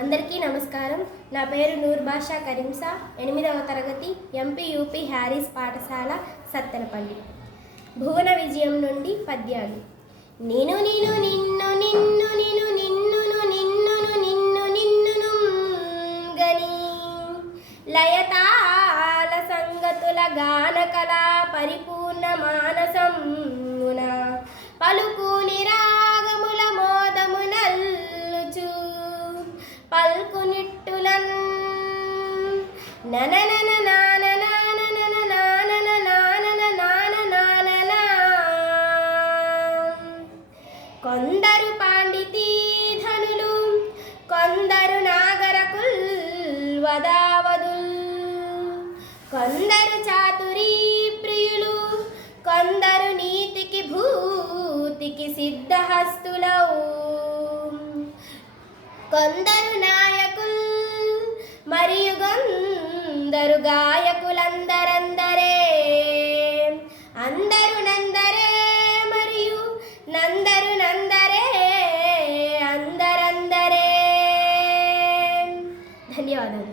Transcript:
అందరికీ నమస్కారం. నా పేరు నూర్ బాషా కరీంసా ఎనిమిదవ తరగతి ఎంపీ యూపీ హ్యారీస్ పాఠశాల సత్తెనపల్లి. భువన విజయం నుండి పద్యాలు. నేను నేను నిన్ను నిన్ను నేను నిన్నును నిన్నును నిన్ను నిన్నును గని. లయతాల సంగతుల గాన కళా పరిపూర్ణ మానసం కొందరు పాండితీ ధనులు కొందరు నాగరకుల్ వదావదుల్. కొందరు చాతురీ ప్రియులు కొందరు నీతికి భూతికి సిద్ధహస్తులౌ. కొందరు నాయ గాయకులందరందరే. అందరు నందరే మరియు నందరు నందరే అందరందరే. ధన్యవాదాలు.